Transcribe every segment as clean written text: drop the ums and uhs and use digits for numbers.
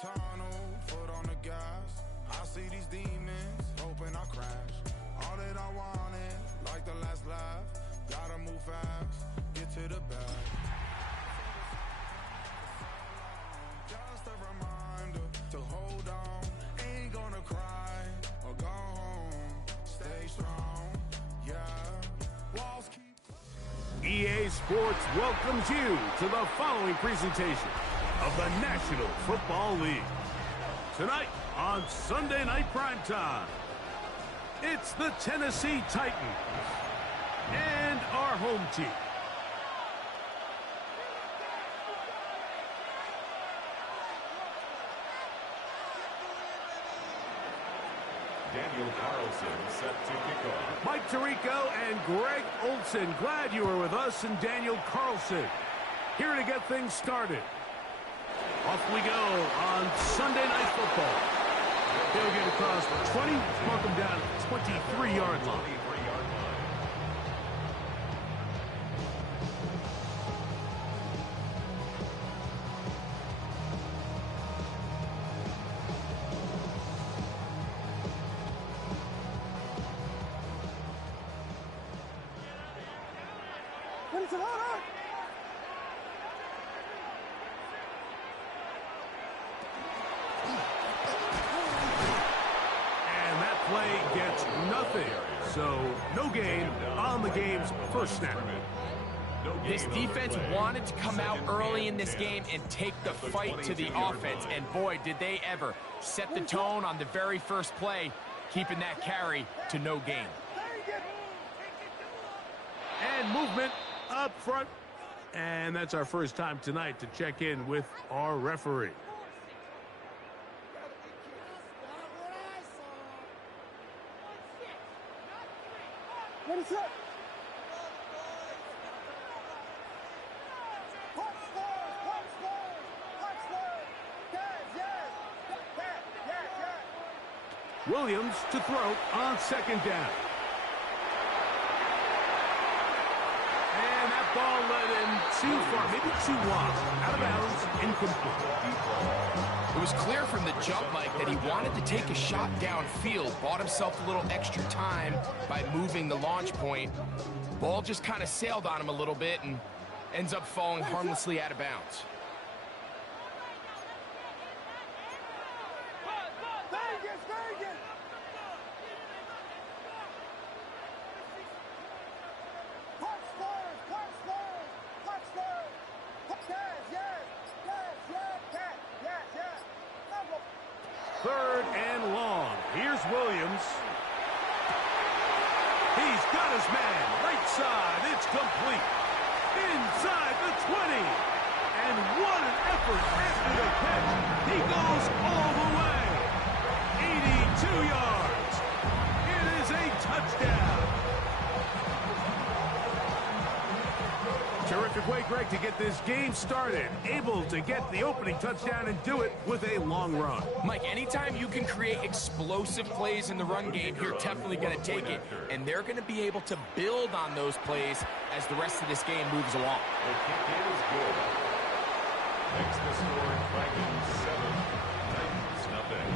tunnel, foot on the gas. I see these demons, hoping I crash. All that I wanted, like the last laugh. Gotta move fast, get to the bag. Just a reminder to hold on. Ain't gonna cry or go home. Stay strong, yeah. Walls keep. EA Sports welcomes you to the following presentation of the National Football League. Tonight on Sunday Night Primetime, it's the Tennessee Titans and our home team. Daniel Carlson set to kick off. Mike Tirico and Greg Olson, glad you were with us, and Daniel Carlson here to get things started. Off we go on Sunday Night Football. They'll get across the 20, mark them down at the 23-yard line. Play gets nothing, so no gain on the game's first snap. This defense wanted to come out early in this game and take the fight to the offense, and boy, did they ever. Set the tone on the very first play, keeping that carry to no gain. And movement up front. And that's our first time tonight to check in with our referee. What is up? Williams to throw on second down. And that ball led him too far, maybe too wide. Out of bounds, incomplete. It was clear from the jump, Mike, that he wanted to take a shot downfield, bought himself a little extra time by moving the launch point. Ball just kind of sailed on him a little bit and ends up falling harmlessly out of bounds. Third and long. Here's Williams. He's got his man. Right side. It's complete. Inside the 20. And what an effort after the catch. He goes all the way. 82 yards. It is a touchdown. Terrific way, Greg, to get this game started. Able to get the opening touchdown and do it with a long run. Mike, anytime you can create explosive plays in the run game, you're definitely going to take it. And they're going to be able to build on those plays as the rest of this game moves along. The kick is good. Makes the score Vikings 7, Titans nothing.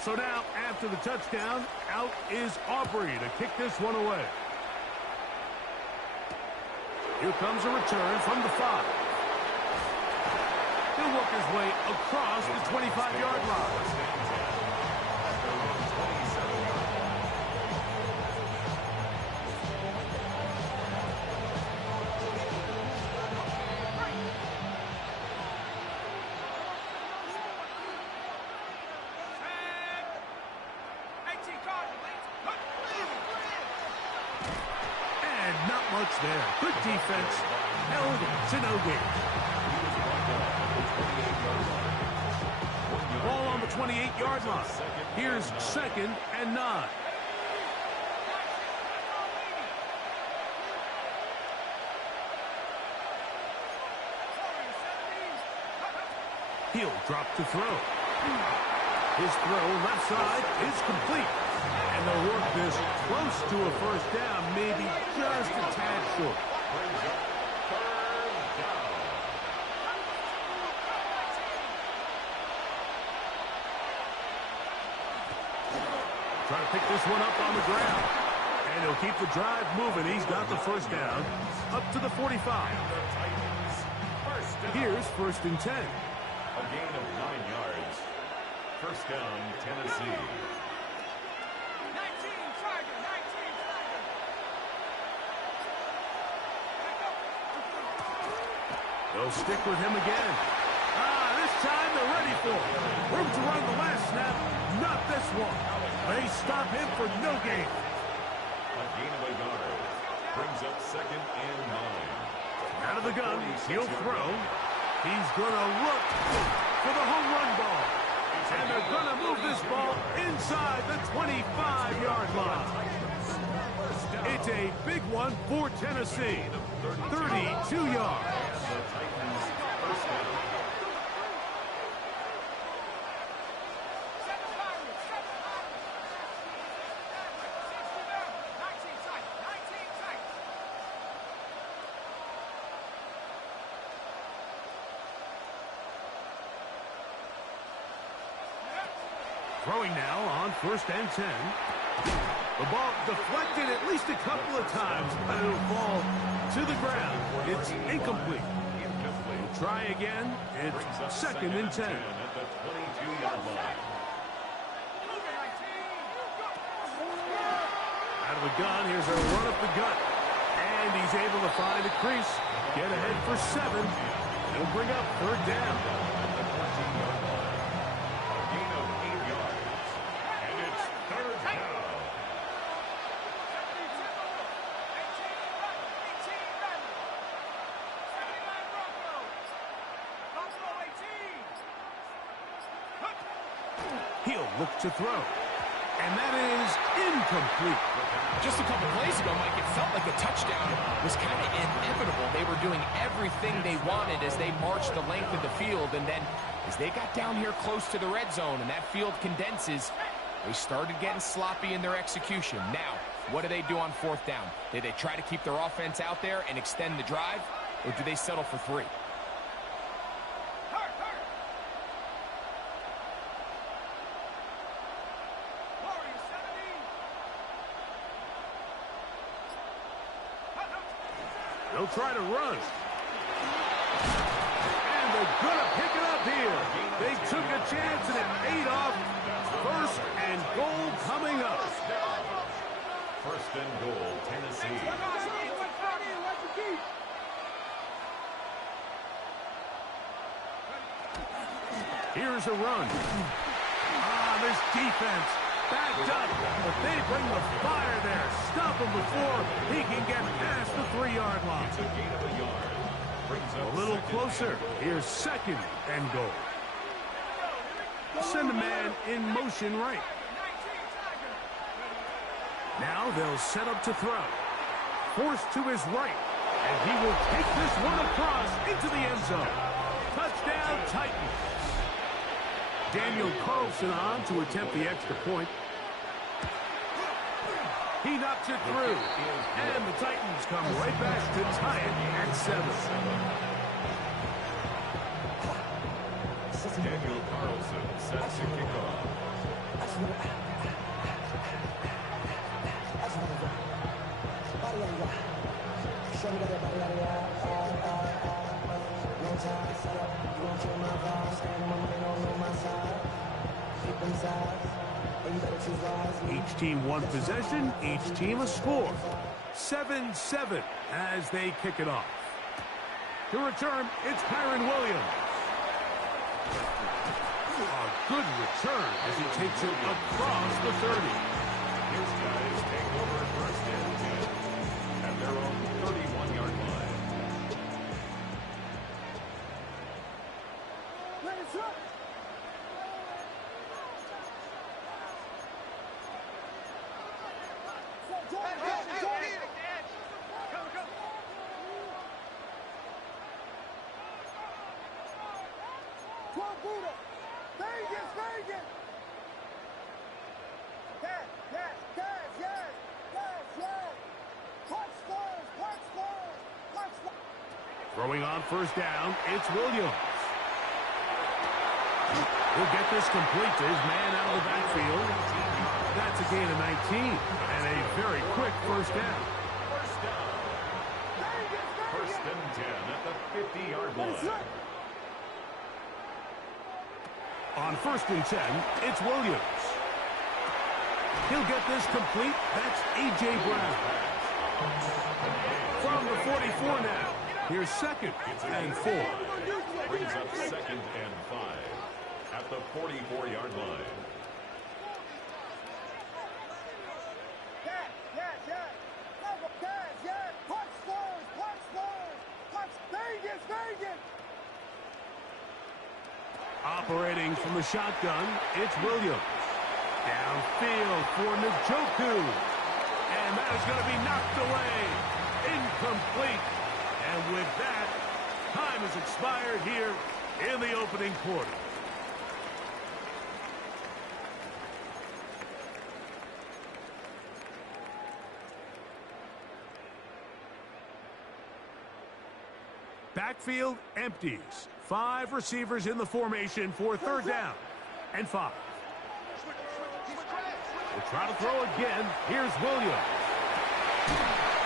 So now, after the touchdown, out is Aubrey to kick this one away. Here comes a return from the 5. He'll work his way across the 25-yard line. Not much there. Good defense. Held to no gain. Ball on the 28-yard line. Here's 2nd and 9. He'll drop to throw. His throw left side is complete. And they'll work this close to a first down, maybe just a tad short. try to pick this one up on the ground. And he'll keep the drive moving. He's got the first down up to the 45. Here's 1st and 10. A gain of 9 yards. First down, Tennessee. 19 Tiger, 19 Tiger. They'll stick with him again. This time they're ready for it. Room to run the last snap. Not this one. They stop him for no gain. A gain of a yard. Brings up 2nd and 9. Out of the gun, he'll throw. He's going to look for the home run ball. And they're going to move this ball inside the 25-yard line. It's a big one for Tennessee. 32 yards. Throwing now on 1st and 10. The ball deflected at least a couple of times, but it'll fall to the ground. It's incomplete. We'll try again. It's 2nd and 10. At the 22-yard line. Out of the gun, here's a run up the gut. And he's able to find a crease. Get ahead for 7. He'll bring up 3rd down. He'll look to throw. And that is incomplete. Just a couple plays ago, Mike, it felt like the touchdown was kind of inevitable. They were doing everything they wanted as they marched the length of the field. And then as they got down here close to the red zone and that field condenses, they started getting sloppy in their execution. Now, what do they do on 4th down? Do they try to keep their offense out there and extend the drive, or do they settle for 3? They'll try to run. And they're going to pick it up here. They took a chance and it paid off. 1st and goal coming up. 1st and goal, Tennessee. Here's a run. This defense backed up, but they bring the fire there. Stop him before he can get past the 3-yard line. It's a gain of a yard. Brings up A little 2nd closer. Here's 2nd and goal. Send a man in motion right. Now they'll set up to throw. Forced to his right. And he will take this one across into the end zone. Touchdown, Titans. Daniel Carlson on to attempt the extra point. He knocks it through. And the Titans come right back to tie it at 7. Daniel Carlson sets the kickoff. Each team one possession, each team a score. 7-7 as they kick it off. To return, it's Kyren Williams. A good return as he takes it across the 30. His guys take over 1st and 10 at their own 31-yard line. Throwing on 1st down, it's Williams. He'll get this complete to his man out of the backfield. That's a gain of 19 and a very quick first down. First and 10 at the 50-yard line. On first and 10, it's Williams. He'll get this complete. That's A.J. Brown. From the 44 now. Here's second and 4. Brings up second and 5 at the 44-yard line. Operating from the shotgun, it's Williams. Downfield for Njoku. And that is going to be knocked away. Incomplete. And with that, time has expired here in the opening quarter. Backfield empties. 5 receivers in the formation for third down and 5. We'll try to throw again. Here's Williams.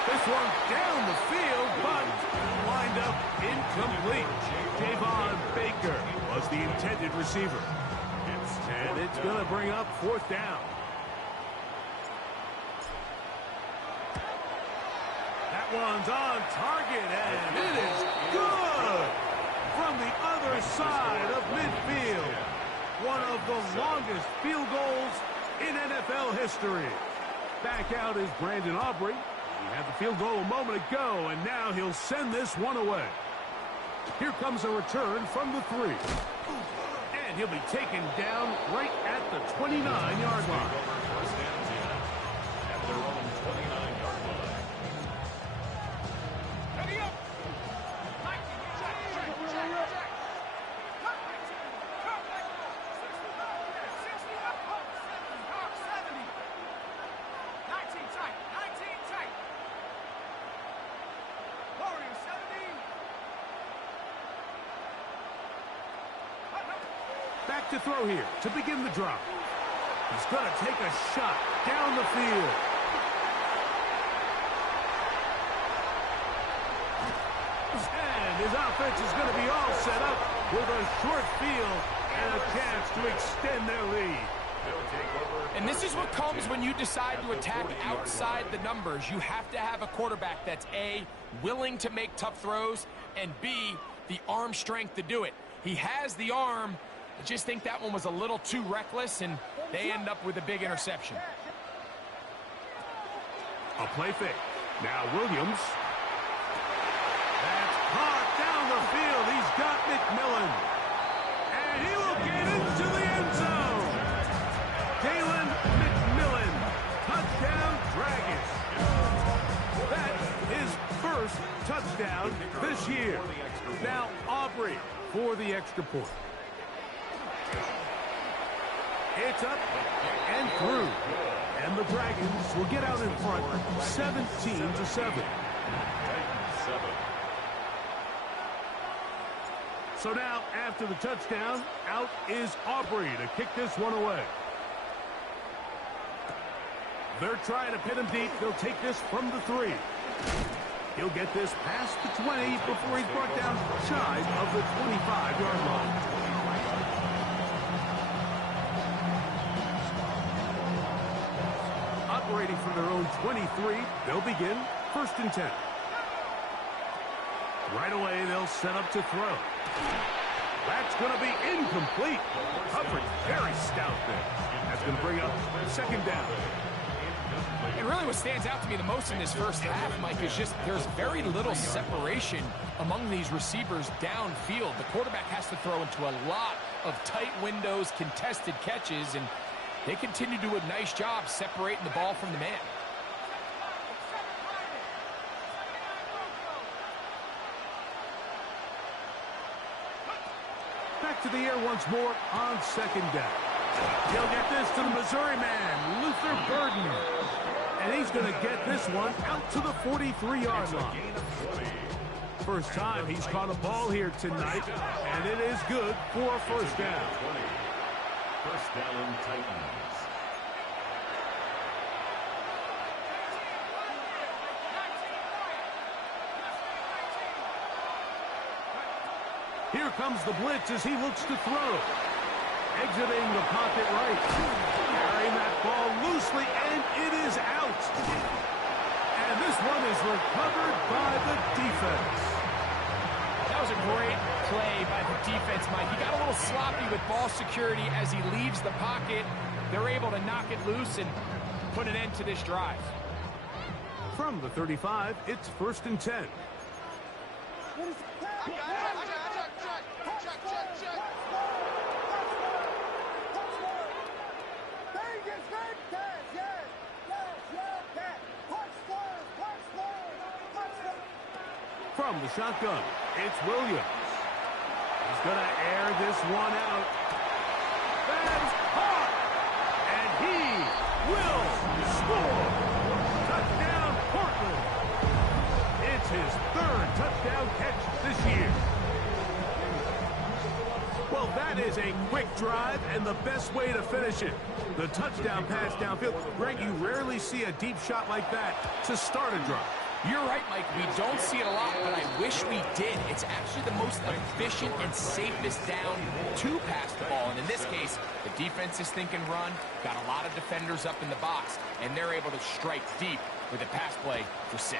This one down the field, but lined up incomplete. Javon Baker was the intended receiver. And it's going to bring up fourth down. That one's on target, and it is good from the other side of midfield. One of the longest field goals in NFL history. Back out is Brandon Aubrey. He had the field goal a moment ago, and now he'll send this one away. Here comes a return from the 3. And he'll be taken down right at the 29-yard line. First and 10 at their own 29-yard line. Ready up. Back to throw here to begin the drop. He's going to take a shot down the field. And his offense is going to be all set up with a short field and a chance to extend their lead. And this is what comes when you decide to attack outside the numbers. You have to have a quarterback that's A, willing to make tough throws, and B, the arm strength to do it. He has the arm. I just think that one was a little too reckless, and they end up with a big interception. A play fake. Now Williams. That's caught down the field. He's got McMillan. And he will get into the end zone. Jalen McMillan. Touchdown Dragons. That's his first touchdown this year. Now Aubrey for the extra point. It's up and through. And the Dragons will get out in front 17-7. So now, after the touchdown, out is Aubrey to kick this one away. They're trying to pin him deep. They'll take this from the 3. He'll get this past the 20 before he's brought down shy of the 25-yard line. Operating from their own 23, they'll begin first and 10. Right away, they'll set up to throw. That's going to be incomplete. Coverage very stout there. That's going to bring up second down. And really what stands out to me the most in this first half, Mike, is just there's very little separation among these receivers downfield. The quarterback has to throw into a lot of tight windows, contested catches, and they continue to do a nice job separating the ball from the man. Back to the air once more on second down. He'll get this to the Missouri man, Luther Burden. And he's going to get this one out to the 43-yard line. First time he's caught a ball here tonight, and it is good for a first down. First down, Titans. Here comes the blitz as he looks to throw. Exiting the pocket right. Carrying that ball loosely, and it is out. And this one is recovered by the defense. That was a great play by the defense, Mike. He got a little sloppy with ball security as he leaves the pocket. They're able to knock it loose and put an end to this drive. From the 35, it's 1st and 10. From the shotgun, it's Williams. He's going to air this one out. That's caught! And he will score! Touchdown, Portland! It's his 3rd touchdown catch this year. Well, that is a quick drive and the best way to finish it. The touchdown pass downfield. Greg, you rarely see a deep shot like that to start a drive. You're right, Mike. We don't see it a lot, but I wish we did. It's actually the most efficient and safest down to pass the ball. And in this case, the defense is thinking run, got a lot of defenders up in the box, and they're able to strike deep with a pass play for 6.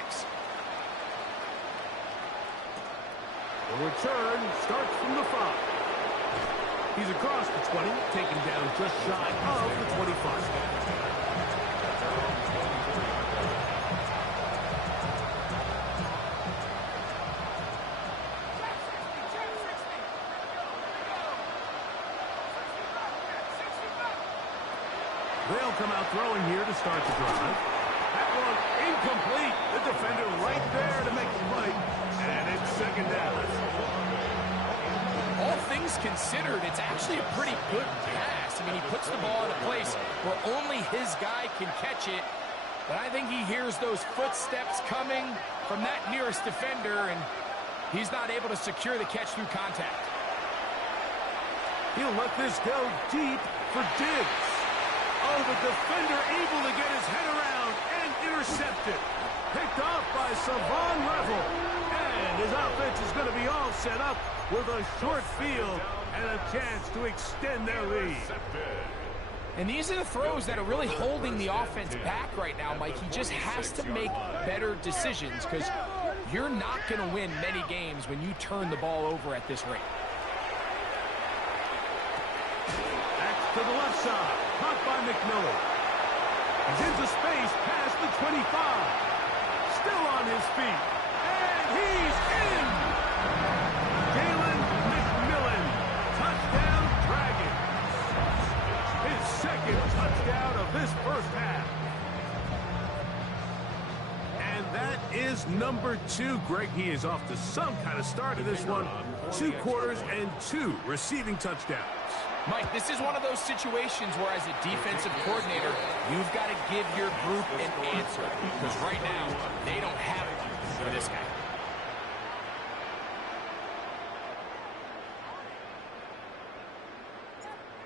The return starts from the 5. He's across the 20, taken down just shy of the 25. They'll come out throwing here to start the drive. That one incomplete. The defender right there to make the play. And it's 2nd down. All things considered, it's actually a pretty good pass. I mean, he puts the ball in a place where only his guy can catch it. But I think he hears those footsteps coming from that nearest defender, and he's not able to secure the catch through contact. He'll let this go deep for Diggs. Oh, the defender able to get his head around and intercept it. Picked off by Savon Revel. And his offense is going to be all set up with a short field and a chance to extend their lead. And these are the throws that are really holding the offense back right now, Mike. He just has to make better decisions because you're not going to win many games when you turn the ball over at this rate. To the left side, caught by McMillan. He's into space past the 25. Still on his feet. And he's in! Jalen McMillan, touchdown Dragons. His 2nd touchdown of this 1st half. And that is number 2. Greg, he is off to some kind of start in this one. 2 quarters and 2 receiving touchdowns. Mike, this is one of those situations where as a defensive coordinator, you've got to give your group an answer. Because right now, they don't have one for this guy.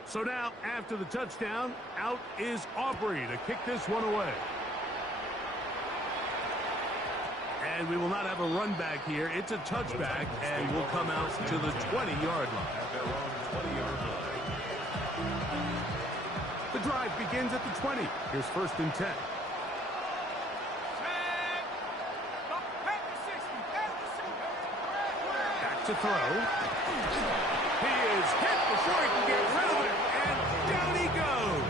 So now, after the touchdown, out is Aubrey to kick this one away. And we will not have a run back here. It's a touchback, and we'll come out to the 20-yard line. The drive begins at the 20. Here's 1st and 10. Back to throw. He is hit before he can get rid of it, and down he goes.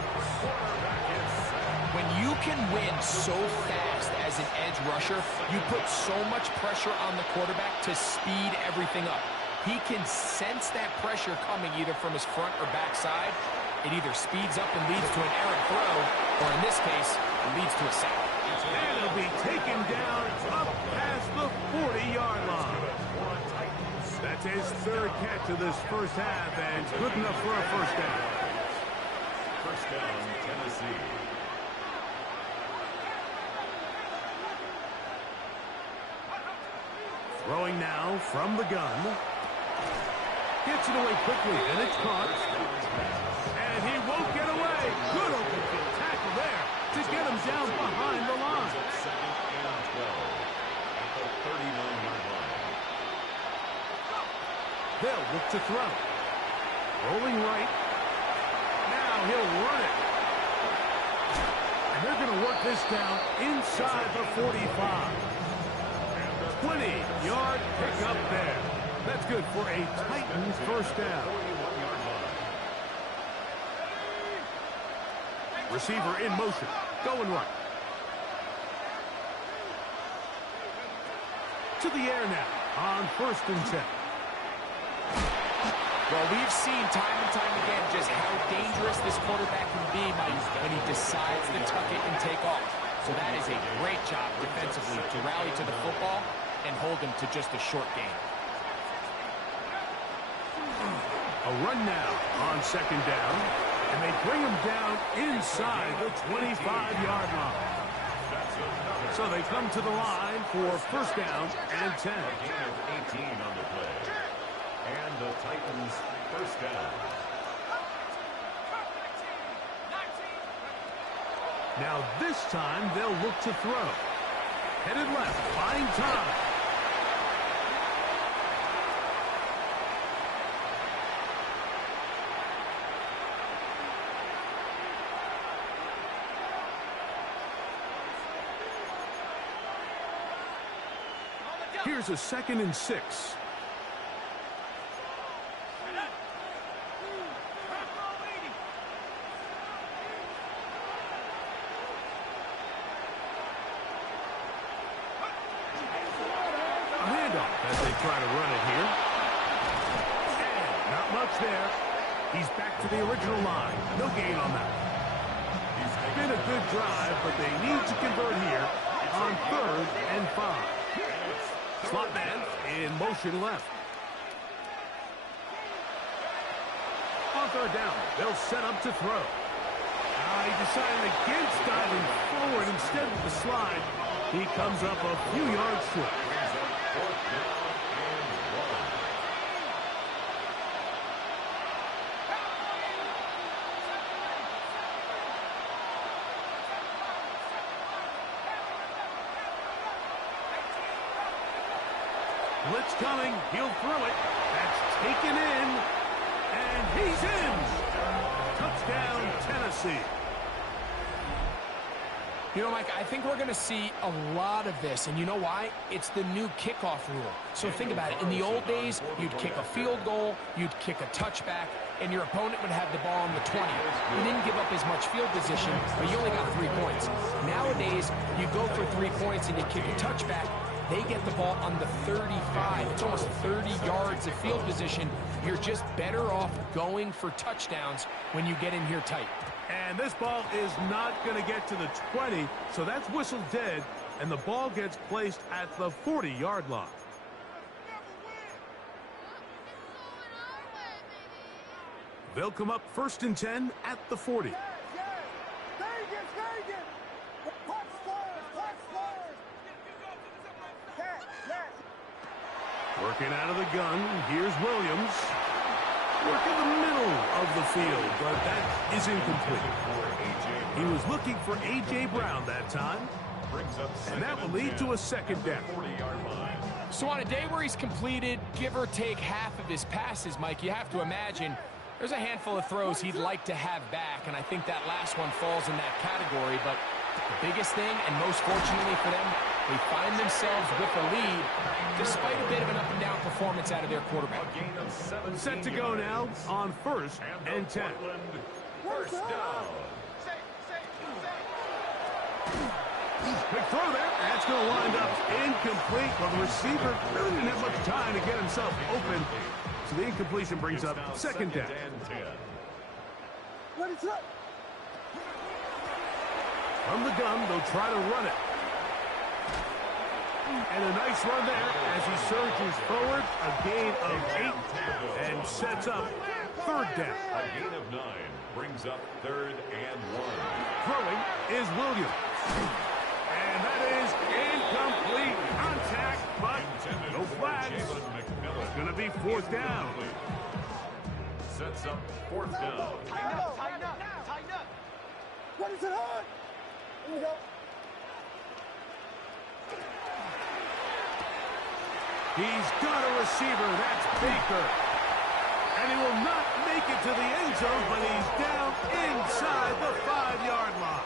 When you can win so fast as an edge rusher, you put so much pressure on the quarterback to speed everything up. He can sense that pressure coming either from his front or back side. It either speeds up and leads to an errant throw, or in this case, it leads to a sack. And it'll be taken down up past the 40-yard line. That's his 3rd catch of this 1st half, and good enough for a 1st down. 1st down, Tennessee. Throwing now from the gun. Gets it away quickly, and it's caught. And he won't get away. Good open field tackle there to get him down behind the line. 2nd and 12 at the 39-yard line. They'll look to throw. Rolling right. Now he'll run it. And they're going to work this down inside the 45. 20-yard pickup there. That's good for a Titans first down. Receiver in motion. Going right. To the air now on 1st and 10. Well, we've seen time and time again just how dangerous this quarterback can be, Mike, when he decides to tuck it and take off. So that is a great job defensively to rally to the football and hold him to just a short gain. A run now on 2nd down, and they bring him down inside the 25-yard line. So they come to the line for 1st down and 10. A gain of 18 on the play. And the Titans first down. Now this time they'll look to throw. Headed left, buying time. Here's a 2nd and 6. Try to run it here. And not much there. He's back to the original line. No gain on that. It's been a good drive, but they need to convert here on 3rd and 5. Slot man in motion left. On 3rd down, they'll set up to throw. He decided against diving forward instead of the slide. He comes up a few yards short. Blitz coming. He'll throw it. That's taken in. And he's in. Touchdown, Tennessee. You know, Mike, I think we're going to see a lot of this, and you know why? It's the new kickoff rule. So think about it. In the old days, you'd kick a field goal, you'd kick a touchback, and your opponent would have the ball on the 20. You didn't give up as much field position, but you only got 3 points. Nowadays, you go for 3 points and you kick a touchback. They get the ball on the 35. It's almost 30 yards of field position. You're just better off going for touchdowns when you get in here tight. And this ball is not going to get to the 20, so that's whistled dead, and the ball gets placed at the 40-yard line. They'll come up 1st and 10 at the 40. Working out of the gun, here's Williams. Working the middle of the field, but that is incomplete. He was looking for A.J. Brown that time, and that will lead to a 2nd down. So on a day where he's completed, give or take half of his passes, Mike, you have to imagine there's a handful of throws he'd like to have back, and I think that last one falls in that category. But the biggest thing, and most fortunately for them, they find themselves with a lead despite a bit of an up-and-down performance out of their quarterback. Set to go now on 1st and 10. First down. Big throw there. That's going to wind up incomplete. Well, the receiver really didn't have much time to get himself open. So the incompletion brings up 2nd down. From the gun, they'll try to run it. And a nice run there as he surges forward. A gain of 8 and sets up 3rd down. A gain of 9 brings up 3rd and 1. Throwing is Williams. And that is incomplete contact, but no flags. It's going to be 4th down. Sets up 4th down. Tighten up, tighten up, tighten up. What is it on? Here we go. He's got a receiver. That's Baker. And he will not make it to the end zone, but he's down inside the 5-yard line.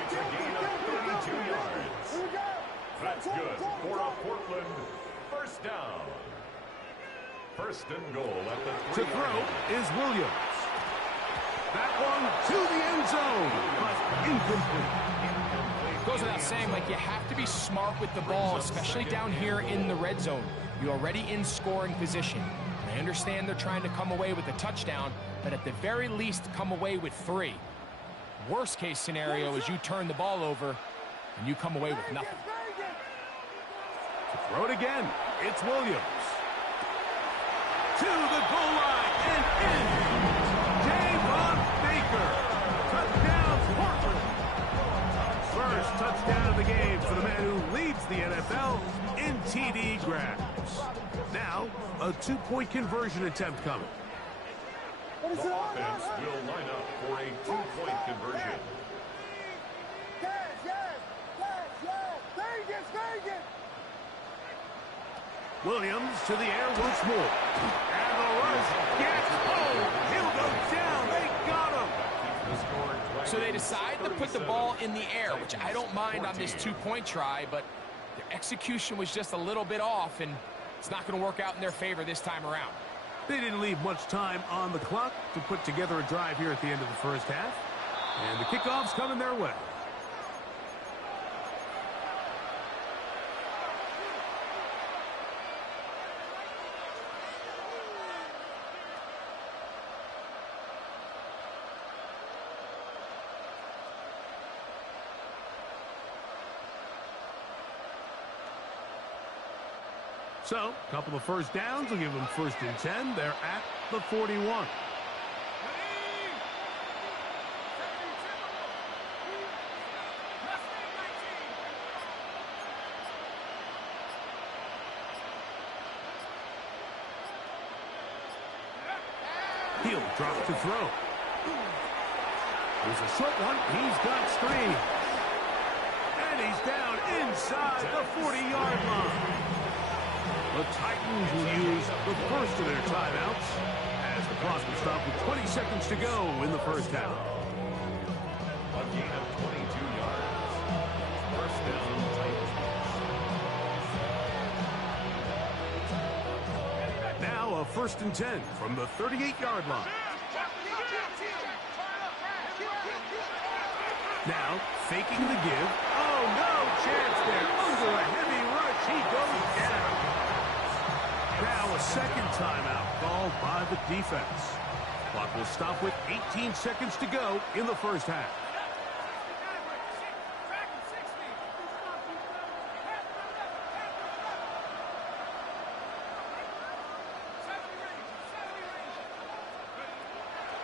It's a gain of 32 yards. That's good for a Portland first down. First and goal at the 3-yard line. To throw is Williams. That one to the end zone, but incomplete. Goes without saying, like, you have to be smart with the ball, especially down here in the red zone. You're already in scoring position. I understand they're trying to come away with a touchdown, but at the very least, come away with 3. Worst case scenario is you turn the ball over and you come away with nothing. To throw it again, it's Williams. To the goal line and in. Javon Baker. Touchdown, Portland. First touchdown of the game for the man who leads the NFL in TD grabs. Now, a 2-point conversion attempt coming. The offense will line up for a 2-point conversion. Williams to the air once more. And the rush gets home. He'll go down. They got him. So they decide to put the ball in the air, which I don't mind on this 2-point try, but their execution was just a little bit off, and it's not going to work out in their favor this time around. They didn't leave much time on the clock to put together a drive here at the end of the first half. And the kickoff's coming their way. So, a couple of first downs will give them first and 10. They're at the 41. He'll drop to throw. There's a short one. He's got screen. And he's down inside the 40-yard line. The Titans will use the first of their timeouts as the clock will stop with 20 seconds to go in the first half. A gain of 22 yards. First down, Titans. Now a first and 10 from the 38-yard line. Now faking the give. Oh, no chance there. Under a heavy rush, he goes down. Now a second timeout called by the defense. Clock will stop with 18 seconds to go in the first half.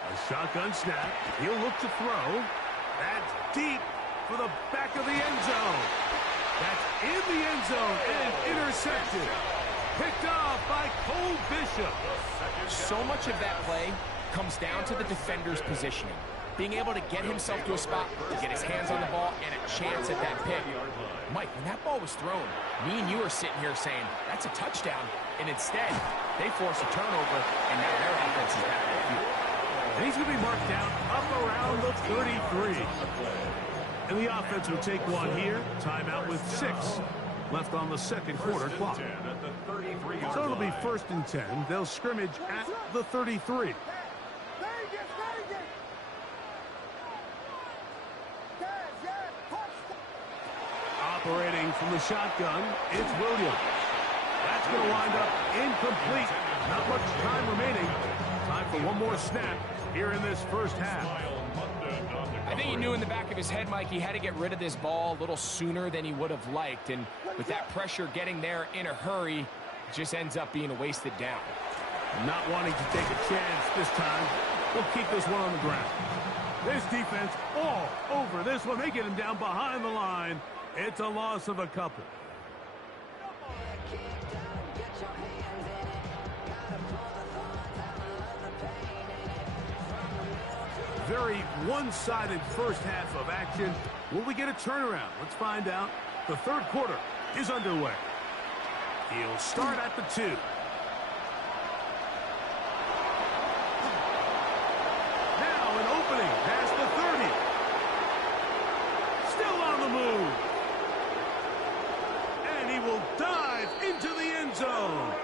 A shotgun snap. He'll look to throw. That's deep for the back of the end zone. That's in the end zone and intercepted. Picked off by Cole Bishop. So much of that play comes down to the defender's positioning. Being able to get himself to a spot, to get his hands on the ball, and a chance at that pick. Mike, when that ball was thrown, me and you are sitting here saying, that's a touchdown. And instead, they force a turnover, and now their offense is back on the field. And he's going to be marked down up around the 33. And the offense will take one here. Timeout with 6 left on the second quarter clock. So it'll be first and 10. They'll scrimmage at the 33. Operating from the shotgun, it's Williams. That's going to wind up incomplete. Not much time remaining. Time for one more snap here in this first half. I think he knew in the back of his head, Mike, he had to get rid of this ball a little sooner than he would have liked. And with that pressure getting there in a hurry, it just ends up being a wasted down. Not wanting to take a chance this time. They'll keep this one on the ground. This defense all over this one. They get him down behind the line. It's a loss of a couple. Very one-sided first half of action. Will we get a turnaround? Let's find out. The third quarter is underway. He'll start at the 2. opening past the 30. Still on the move. And he will dive into the end zone.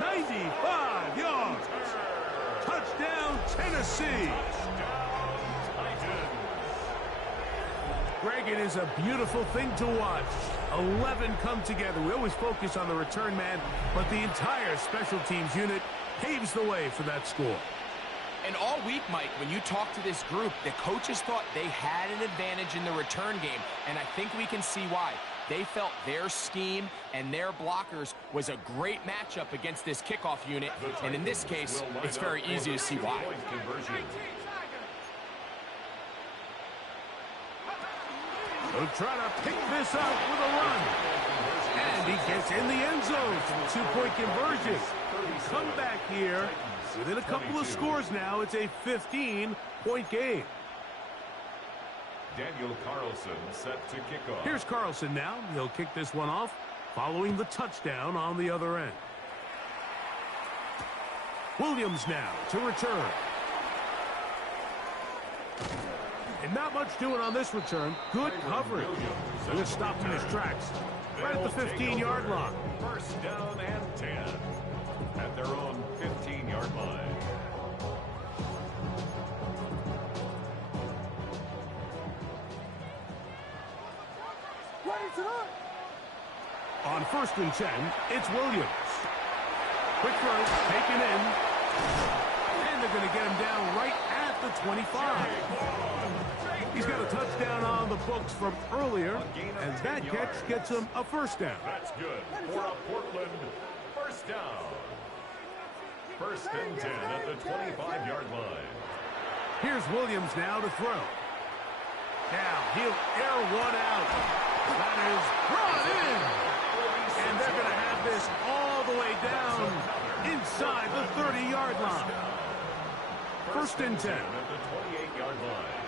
95 yards. Touchdown, Tennessee. Greg, it is a beautiful thing to watch. 11 come together. We always focus on the return man, but the entire special teams unit paves the way for that score. And all week, Mike, when you talk to this group, the coaches thought they had an advantage in the return game, and I think we can see why. They felt their scheme and their blockers was a great matchup against this kickoff unit, and in this case, it's very easy to see why. He'll try to pick this up with a run. And he gets in the end zone for the 2-point conversion. Come back here. Within a couple of scores now, it's a 15-point game. Daniel Carlson set to kick off. Here's Carlson now. He'll kick this one off following the touchdown on the other end. Williams now to return. And not much doing on this return. Good coverage. They're going to stop in his tracks right at the 15-yard line. First down and 10 at their own 15-yard line. On 1st and 10, it's Williams. Quick throw, taken in. And they're going to get him down right at the 25. He's got a touchdown on the books from earlier, and that catch gets him a first down. That's good for a Portland first down. 1st and 10 at the 25-yard line. Here's Williams now to throw. Now he'll air one out. That is brought in. And they're going to have this all the way down inside the 30-yard line. 1st and 10. At the 28-yard line.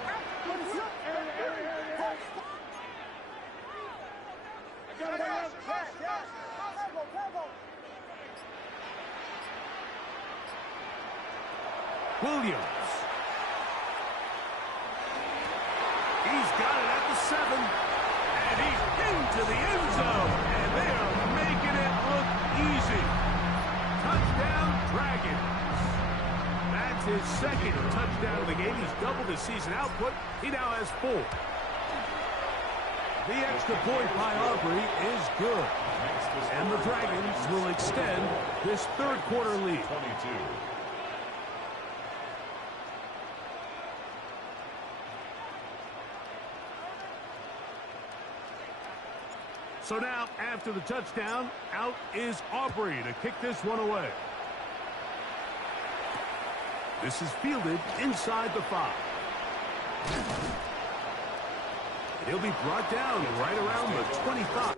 Williams. He's got it at the 7. And he's into the end zone. And they are making it look easy. Touchdown, Dragons. That's his second touchdown of the game. He's doubled his season output. He now has 4. The extra point by Aubrey is good. And the Dragons will extend this third quarter lead. 22. So now, after the touchdown, out is Aubrey to kick this one away. This is fielded inside the 5. He'll be brought down right around the 25.